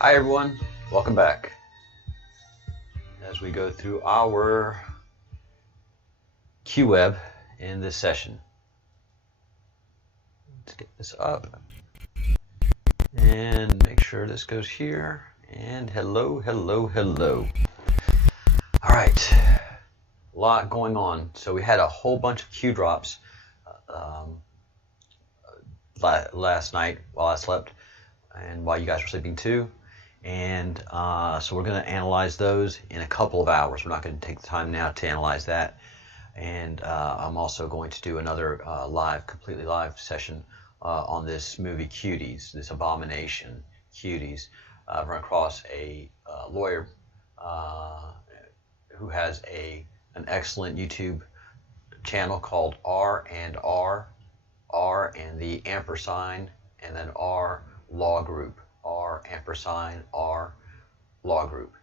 Hi everyone, welcome back as we go through our QWeb in this session. Let's get this up and make sure this goes here, and hello. All right, a lot going on. So we had a whole bunch of Q drops last night while I slept and while you guys were sleeping too. And so we're going to analyze those in a couple of hours. We're not going to take the time now to analyze that. And I'm also going to do another completely live session on this movie Cuties, this abomination Cuties. I've run across a lawyer who has an excellent YouTube channel called R and the ampersand, and then R Law Group. R Law Group,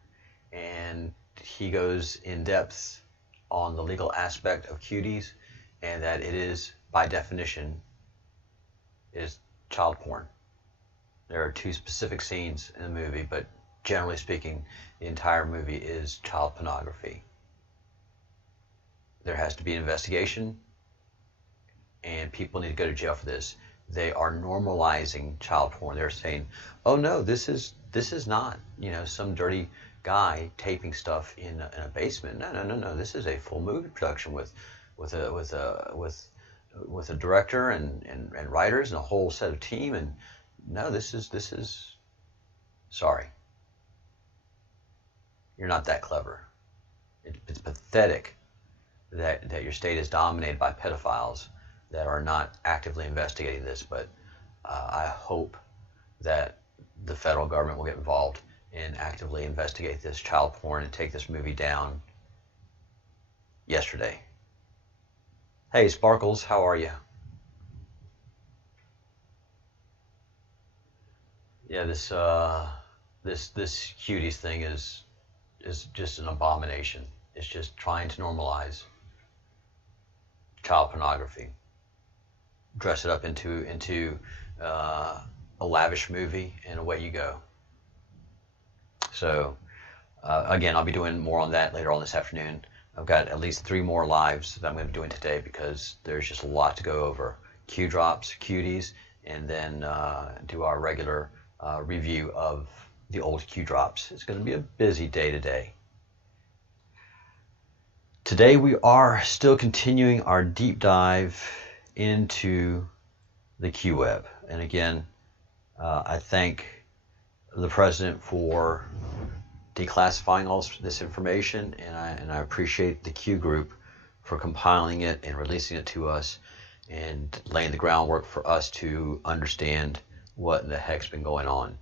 and he goes in depth on the legal aspect of Cuties, and that it is by definition is child porn. There are two specific scenes in the movie, but generally speaking, the entire movie is child pornography. There has to be an investigation, and people need to go to jail for this. They are normalizing child porn. They're saying, "Oh no, this is not, some dirty guy taping stuff in a basement. No. This is a full movie production with a director and writers and a whole set of team. And no, this is sorry. You're not that clever. It's pathetic that your state is dominated by pedophiles that are not actively investigating this, but I hope that the federal government will get involved and actively investigate this child porn and take this movie down yesterday. Hey Sparkles, how are you? Yeah, this Cuties thing is just an abomination. It's just trying to normalize child pornography. Dress it up into a lavish movie, and away you go. So again, I'll be doing more on that later on this afternoon. I've got at least 3 more lives that I'm going to be doing today because there's just a lot to go over. Q drops, Cuties, and then do our regular review of the old Q drops. It's going to be a busy day today. Today we are still continuing our deep dive into the QWeb. And again, I thank the president for declassifying all this information, and I appreciate the Q group for compiling it and releasing it to us and laying the groundwork for us to understand what the heck's been going on.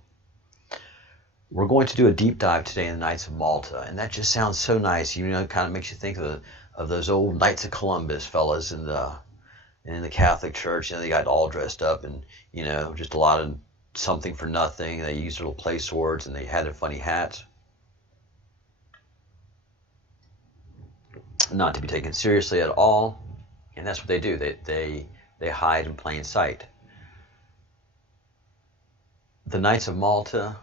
We're going to do a deep dive today in the Knights of Malta, and that just sounds so nice. It kind of makes you think of those old Knights of Columbus fellas in the Catholic Church. They got all dressed up and just a lot of something for nothing. They used little play swords and they had their funny hats. Not to be taken seriously at all, and that's what they do. They hide in plain sight. The Knights of Malta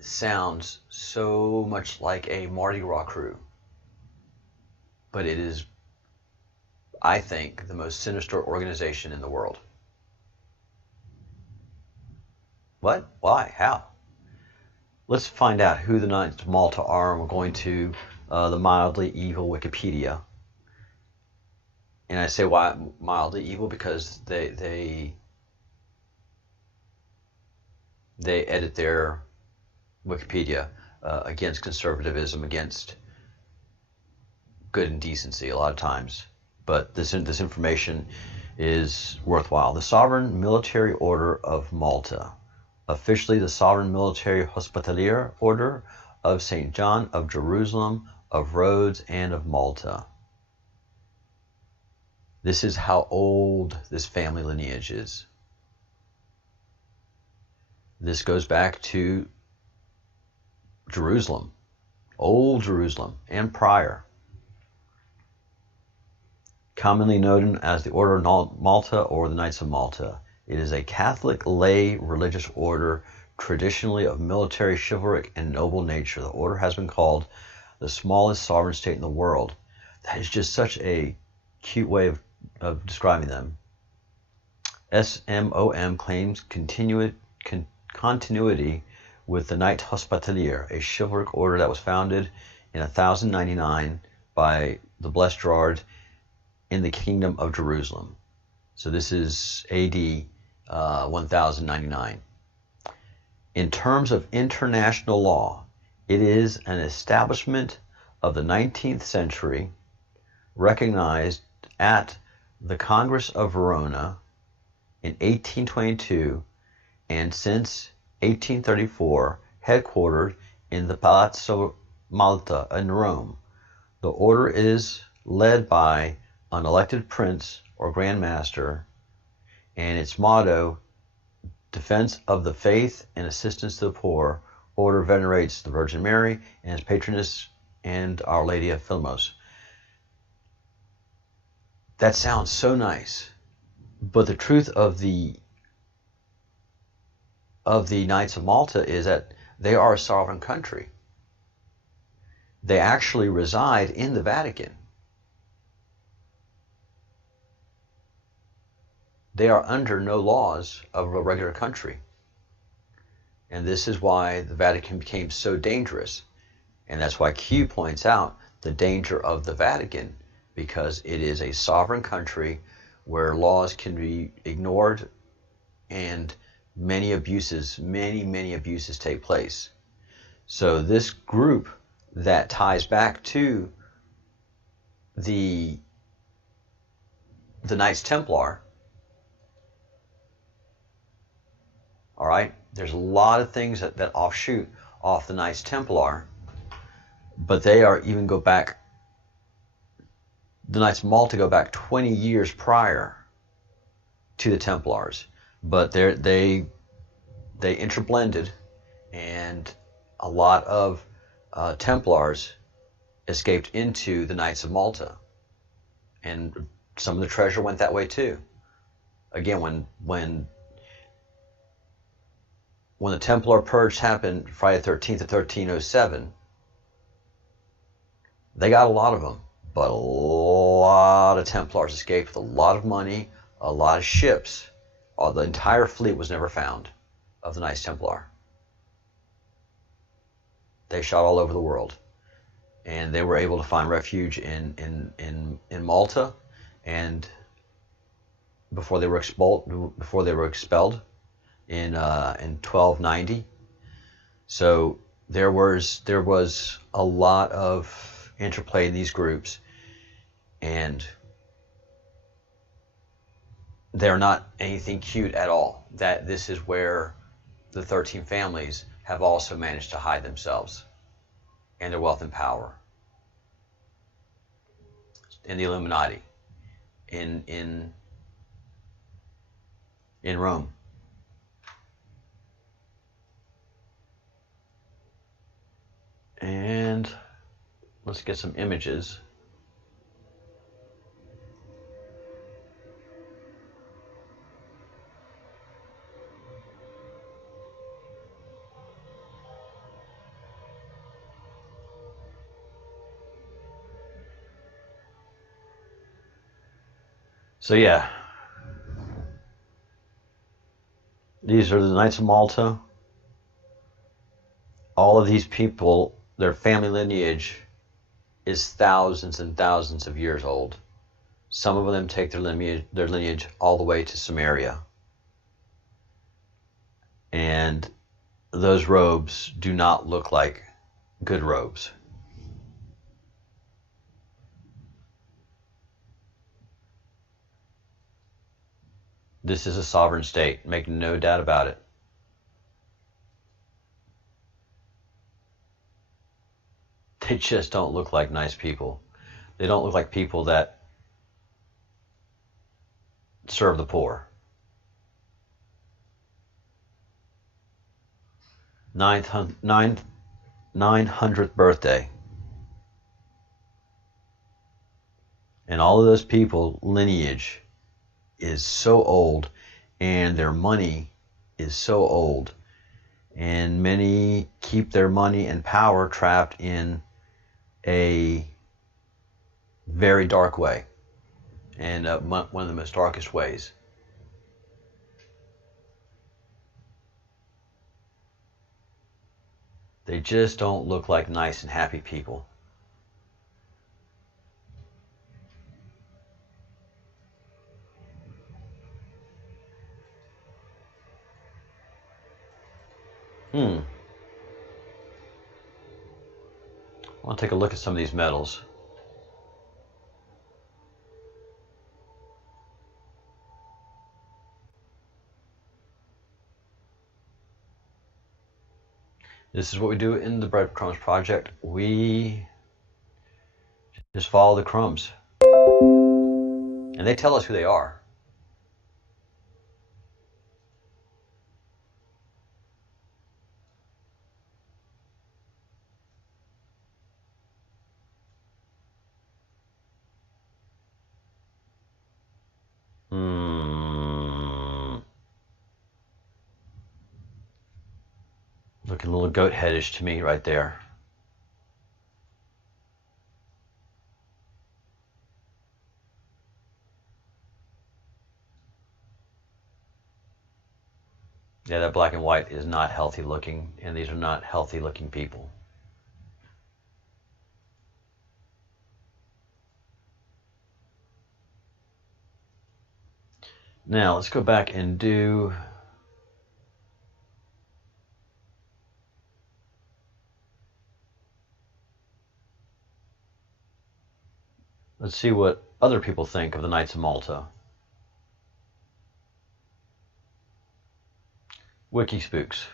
sounds so much like a Mardi Gras crew, but it is, I think, the most sinister organization in the world. What? Why? How? Let's find out who the Knights of Malta are, and we're going to the mildly evil Wikipedia. And I say why mildly evil because they edit their Wikipedia against conservatism, against good and decency a lot of times. But this information is worthwhile. The Sovereign Military Order of Malta, officially the Sovereign Military Hospitalier Order of St. John of Jerusalem, of Rhodes, and of Malta. This is how old this family lineage is. This goes back to Jerusalem, old Jerusalem, and prior. Commonly known as the Order of Malta or the Knights of Malta. It is a Catholic lay religious order traditionally of military, chivalric, and noble nature. The order has been called the smallest sovereign state in the world. That is just such a cute way of describing them. SMOM claims continuity with the Knights Hospitalier, a chivalric order that was founded in 1099 by the Blessed Gerard in the Kingdom of Jerusalem. So this is AD 1099. In terms of international law, it is an establishment of the 19th century recognized at the Congress of Verona in 1822 and since 1834 headquartered in the Palazzo Malta in Rome. The order is led by an elected prince or grand master, and its motto, defense of the faith and assistance to the poor. Order venerates the Virgin Mary and its patroness and Our Lady of Philmos. That sounds so nice, but the truth of the Knights of Malta is that they are a sovereign country. They actually reside in the Vatican. They are under no laws of a regular country. And this is why the Vatican became so dangerous. And that's why Q points out the danger of the Vatican, because it is a sovereign country where laws can be ignored and many abuses take place. So this group that ties back to the Knights Templar, all right, there's a lot of things that offshoot off the Knights Templar, but they are even go back, the Knights of Malta go back 20 years prior to the Templars, but they interblended, and a lot of Templars escaped into the Knights of Malta, and some of the treasure went that way too. Again, when the Templar Purge happened Friday the 13th of 1307, they got a lot of them, but a lot of Templars escaped with a lot of money, a lot of ships. The entire fleet was never found of the Knights Templar. They shot all over the world, and they were able to find refuge in Malta, and before they were expelled in 1290. So there was a lot of interplay in these groups, and they're not anything cute at all. That this is where the 13 families have also managed to hide themselves and their wealth and power in the Illuminati in Rome. And let's get some images. So yeah, these are the Knights of Malta. All of these people, their family lineage is thousands and thousands of years old. Some of them take their lineage all the way to Samaria. And those robes do not look like good robes. This is a sovereign state, make no doubt about it. They just don't look like nice people. They don't look like people that serve the poor. 900th birthday. And all of those people, lineage is so old, and their money is so old, And many keep their money and power trapped in a very dark way, and one of the most darkest ways. They just don't look like nice and happy people. I want to take a look at some of these medals. This is what we do in the Breadcrumbs project. We just follow the crumbs. And they tell us who they are. Looking a little goat headish to me right there. Yeah, that black and white is not healthy looking, and these are not healthy looking people. Now let's go back and do let's see what other people think of the Knights of Malta. Wiki Spooks.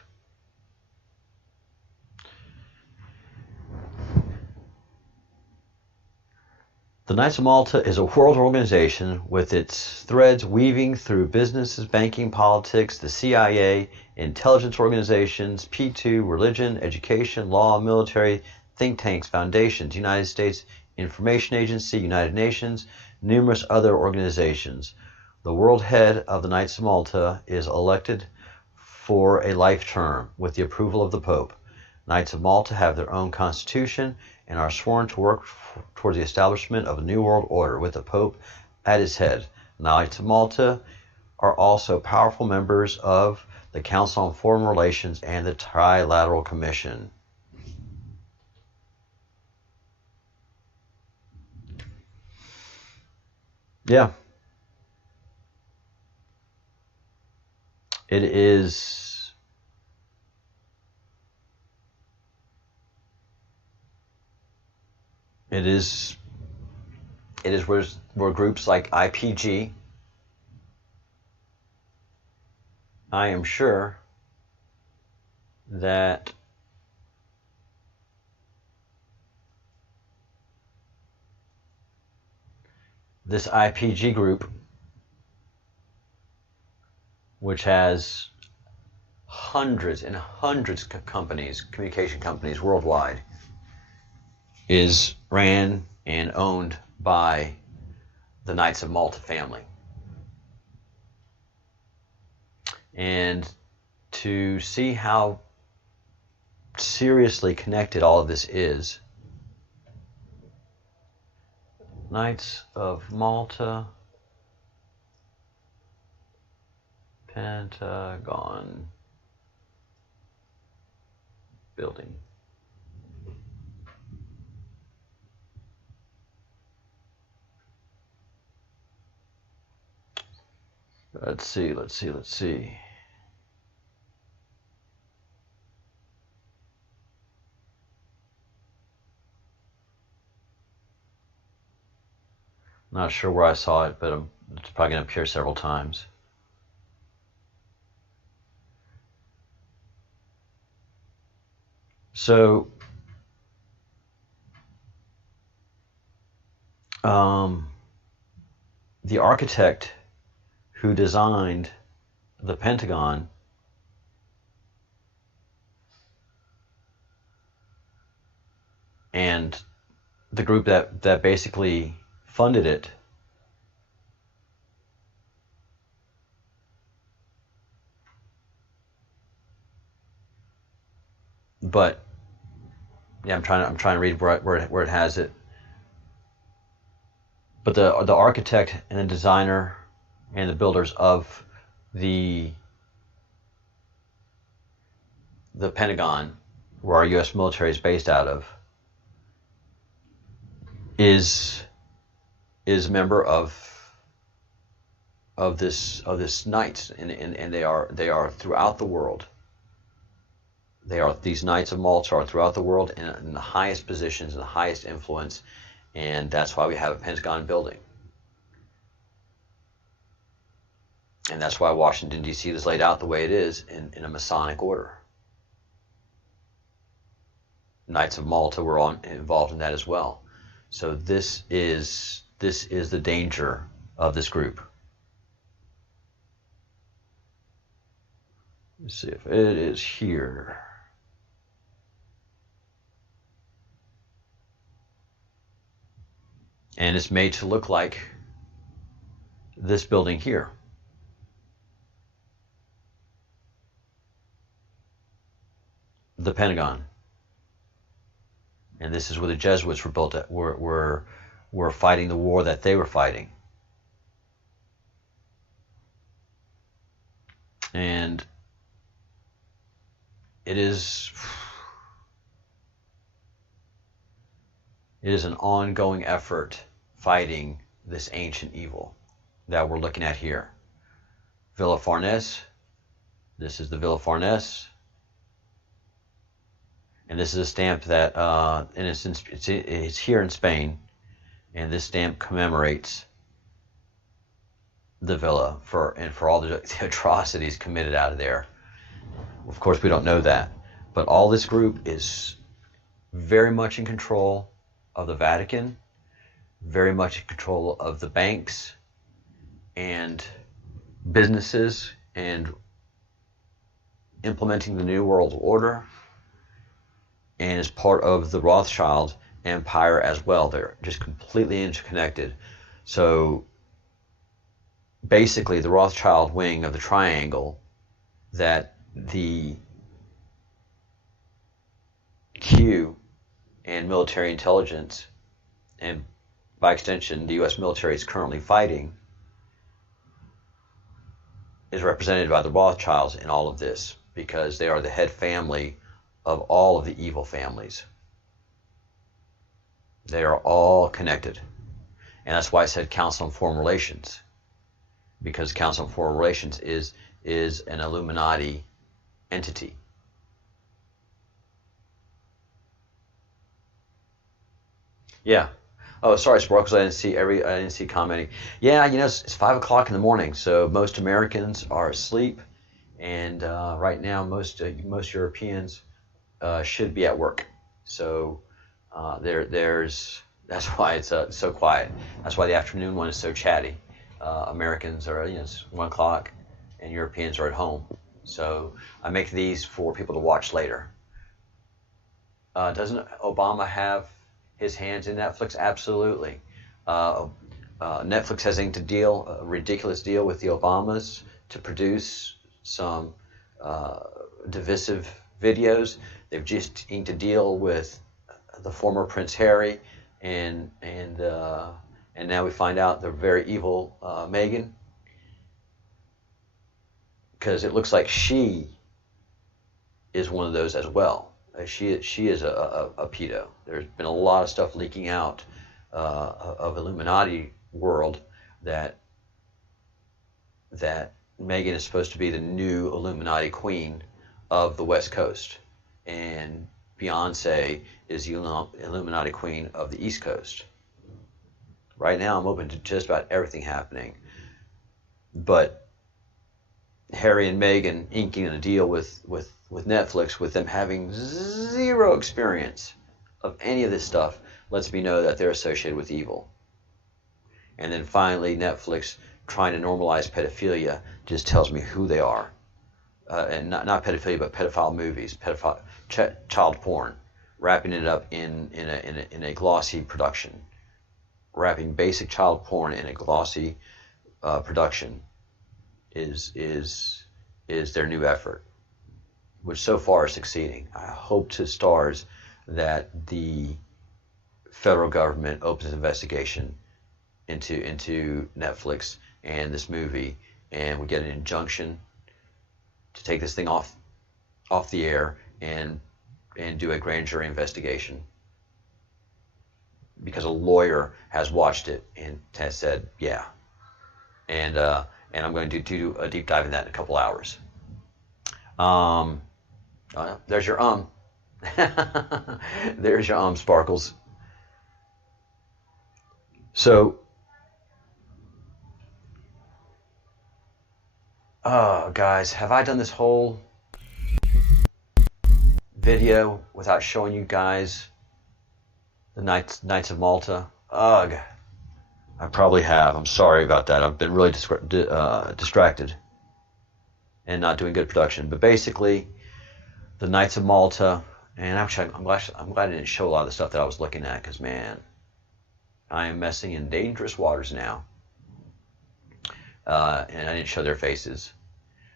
The Knights of Malta is a world organization with its threads weaving through businesses, banking, politics, the CIA, intelligence organizations, P2, religion, education, law, military, think tanks, foundations, United States Information Agency, United Nations, numerous other organizations. The world head of the Knights of Malta is elected for a life term with the approval of the Pope. Knights of Malta have their own constitution and are sworn to work towards the establishment of a new world order with the Pope at its head. Knights of Malta are also powerful members of the Council on Foreign Relations and the Trilateral Commission. Yeah. It is where groups like IPG, I am sure that this IPG group, which has hundreds and hundreds of companies, communication companies worldwide, is ran and owned by the Knights of Malta family. And to see how seriously connected all of this is, Knights of Malta, Pentagon building. Let's see. Not sure where I saw it, but it's probably going to appear several times. So, the architect who designed the Pentagon and the group that basically funded it But yeah, I'm trying to read where it has it. But the architect and the designer and the builders of the Pentagon, where our U.S. military is based out of, is a member of this Knights, and they are throughout the world. These Knights of Malta are throughout the world in the highest positions and the highest influence, and that's why we have a Pentagon building. And that's why Washington, D.C. is laid out the way it is in a Masonic order. Knights of Malta were involved in that as well. So this is the danger of this group. Let's see if it is here. And it's made to look like this building here. The Pentagon. And this is where the Jesuits were built at, were fighting the war that they were fighting. And it is an ongoing effort fighting this ancient evil that we're looking at here. Villa Farnese. This is the Villa Farnese. And this is a stamp that, and it's here in Spain, and this stamp commemorates the villa for all the atrocities committed out of there. Of course, we don't know that, but all this group is very much in control of the Vatican, very much in control of the banks and businesses, and implementing the New World Order, and is part of the Rothschild empire as well. They're just completely interconnected. So basically the Rothschild wing of the triangle that the Q and military intelligence, and by extension the U.S. military, is currently fighting, is represented by the Rothschilds in all of this, because they are the head family of all of the evil families. They are all connected. And that's why I said Council on Foreign Relations, because Council on Foreign Relations is an Illuminati entity. Yeah. Oh, sorry, Sparkles. I didn't see commenting. Yeah, it's 5 o'clock in the morning, so most Americans are asleep, and right now most Europeans should be at work. So that's why it's so quiet. That's why the afternoon one is so chatty. Americans are, it's 1 o'clock, and Europeans are at home. So I make these for people to watch later. Doesn't Obama have his hands in Netflix? Absolutely. Netflix has inked a ridiculous deal with the Obamas to produce some divisive videos. They've just inked a deal with the former Prince Harry, and now we find out the very evil Meghan, because it looks like she is one of those as well. She is a pedo. There's been a lot of stuff leaking out of Illuminati world that Meghan is supposed to be the new Illuminati queen of the West Coast, and Beyonce is the Illuminati queen of the East Coast. Right now, I'm open to just about everything happening, but Harry and Meghan inking a deal with Netflix, with them having zero experience of any of this stuff, lets me know that they're associated with evil. And then finally, Netflix trying to normalize pedophilia just tells me who they are. And not pedophilia, but pedophile movies, child porn, wrapping it up in a glossy production, wrapping basic child porn in a glossy production is their new effort. which so far is succeeding. I hope to stars that the federal government opens an investigation into Netflix and this movie, and we get an injunction to take this thing off the air and do a grand jury investigation, because a lawyer has watched it and has said, yeah. And I'm going to do a deep dive in that in a couple hours. There's your there's your Sparkles. So, guys, have I done this whole video without showing you guys the Knights of Malta? Ugh. I probably have. I'm sorry about that. I've been really distracted and not doing good production. But basically, the Knights of Malta, and actually, I'm glad I didn't show a lot of the stuff that I was looking at, because, man, I am messing in dangerous waters now. And I didn't show their faces.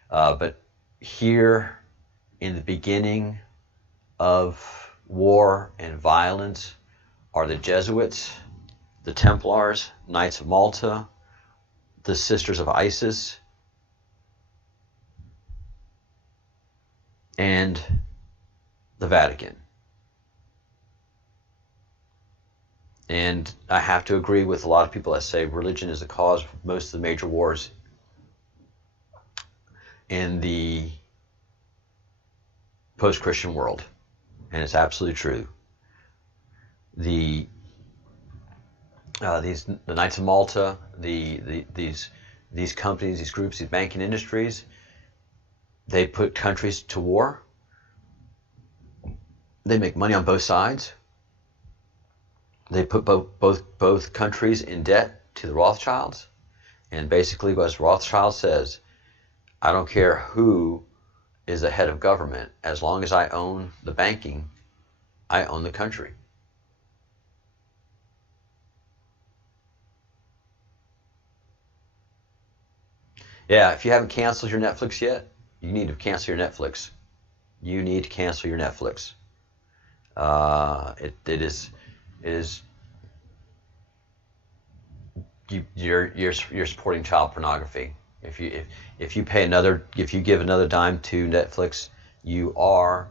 But here, in the beginning of war and violence, are the Jesuits, the Templars, Knights of Malta, the Sisters of Isis, and the Vatican. And I have to agree with a lot of people that say religion is the cause of most of the major wars in the post-Christian world. And it's absolutely true. The Knights of Malta, these companies, these groups, these banking industries, they put countries to war. They make money on both sides. They put both countries in debt to the Rothschilds. And basically what Rothschild says, I don't care who is the head of government, as long as I own the banking, I own the country. Yeah, if you haven't canceled your Netflix yet, you need to cancel your Netflix. You need to cancel your Netflix. It is you're supporting child pornography. If you give another dime to Netflix, you are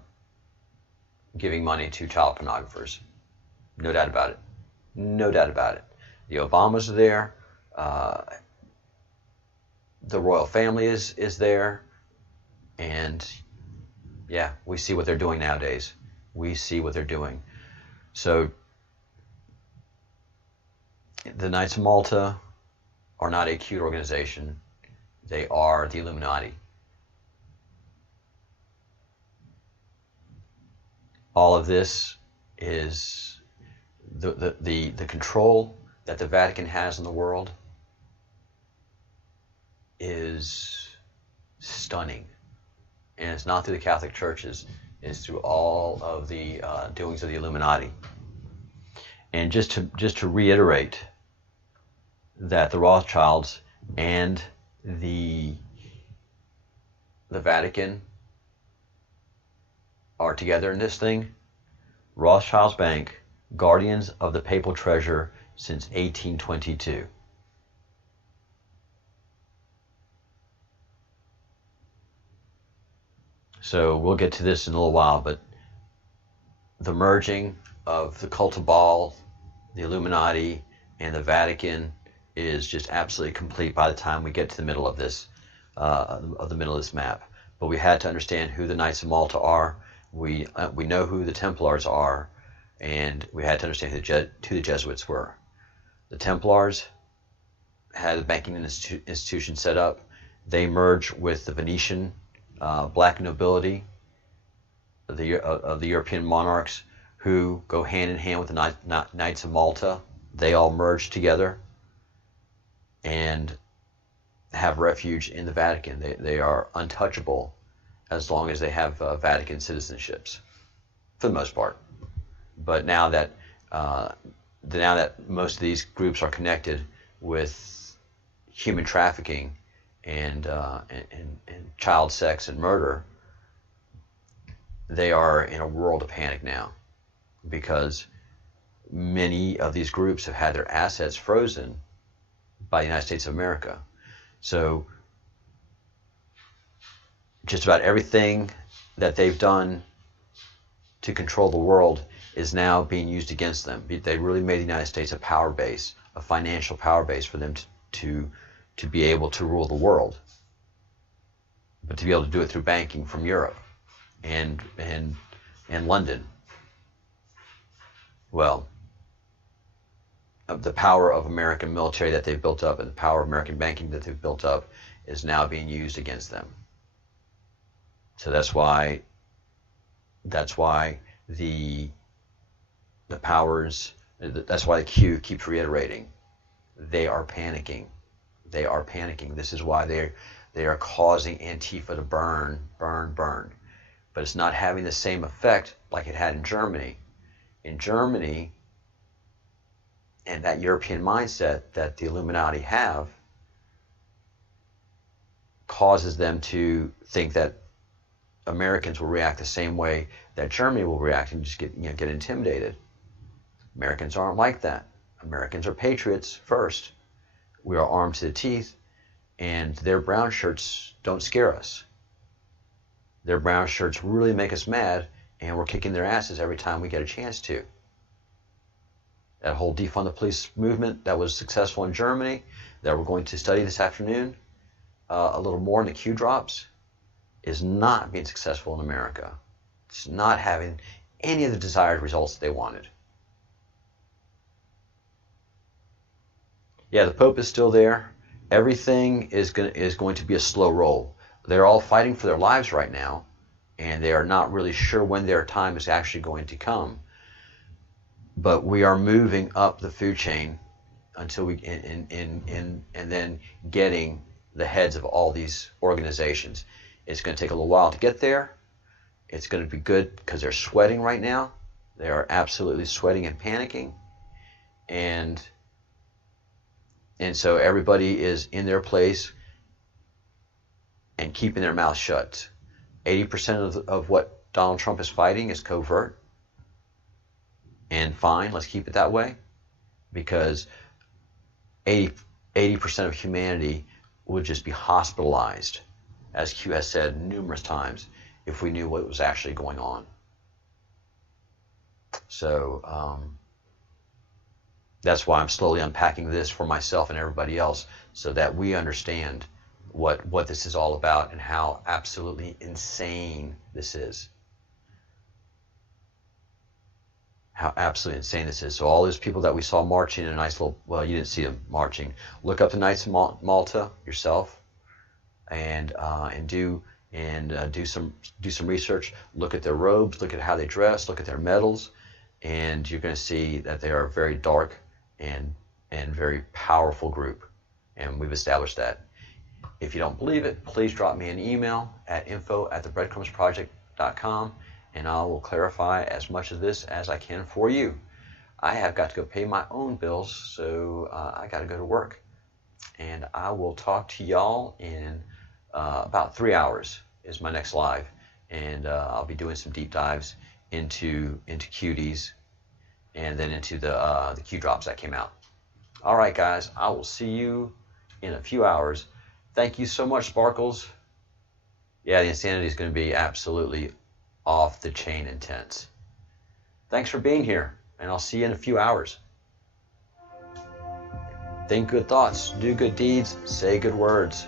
giving money to child pornographers. No doubt about it. No doubt about it. The Obamas are there. The royal family is there. And yeah, we see what they're doing nowadays. We see what they're doing. So the Knights of Malta are not a cute organization. They are the Illuminati. All of this is the control that the Vatican has in the world is stunning. And it's not through the Catholic churches, it's through all of the doings of the Illuminati. And just to reiterate that the Rothschilds and the Vatican are together in this thing. Rothschild's Bank, guardians of the papal treasure since 1822. So we'll get to this in a little while, but the merging of the cult of Baal, the Illuminati, and the Vatican is just absolutely complete by the time we get to the middle of this, map. But we had to understand who the Knights of Malta are. We know who the Templars are, and we had to understand who the Jesuits were. The Templars had a banking institution set up. They merge with the Venetian black nobility of the European monarchs, who go hand in hand with the Knights of Malta. They all merge together and have refuge in the Vatican. They are untouchable as long as they have Vatican citizenships, for the most part. But now that most of these groups are connected with human trafficking and child sex and murder, they are in a world of panic now, because many of these groups have had their assets frozen by the United States of America. So just about everything that they've done to control the world is now being used against them. They really made the United States a power base, a financial power base for them to be able to rule the world, but to be able to do it through banking from Europe and London. Well, the power of American military that they've built up and the power of American banking that they've built up is now being used against them. So that's why the powers, that's why the Q keeps reiterating, they are panicking. They are panicking. This is why they are causing Antifa to burn. But it's not having the same effect like it had in Germany. In Germany, and that European mindset that the Illuminati have causes them to think that Americans will react the same way that Germany will react and just get intimidated. Americans aren't like that. Americans are patriots first. We are armed to the teeth, and their brown shirts don't scare us. Their brown shirts really make us mad, and we're kicking their asses every time we get a chance to. That whole defund the police movement that was successful in Germany, that we're going to study this afternoon a little more in the Q drops, is not being successful in America. It's not having any of the desired results that they wanted. Yeah, the Pope is still there. Everything is going to be a slow roll. They're all fighting for their lives right now, and they are not really sure when their time is actually going to come. But we are moving up the food chain until we and then getting the heads of all these organizations. It's going to take a little while to get there. It's going to be good because they're sweating right now. They are absolutely sweating and panicking, and so everybody is in their place and keeping their mouth shut. 80% of what Donald Trump is fighting is covert. And fine, let's keep it that way, because 80% of humanity would just be hospitalized, as Q has said numerous times, if we knew what was actually going on. So that's why I'm slowly unpacking this for myself and everybody else, so that we understand what this is all about and how absolutely insane this is. How absolutely insane this is. So all those people that we saw marching in a nice little, well, you didn't see them marching. Look up the Knights of Malta yourself, and do some research. Look at their robes. Look at how they dress. Look at their medals, and you're going to see that they are a very dark and very powerful group, and we've established that. If you don't believe it, please drop me an email at info@thebreadcrumbsproject.com, and I will clarify as much of this as I can for you. I have got to go pay my own bills, so I got to go to work. And I will talk to y'all in about 3 hours is my next live. And I'll be doing some deep dives into QDs and then into the Q drops that came out. All right, guys, I will see you in a few hours. Thank you so much, Sparkles. Yeah, the insanity is going to be absolutely off the chain intense. Thanks for being here, and I'll see you in a few hours. Think good thoughts, do good deeds, say good words.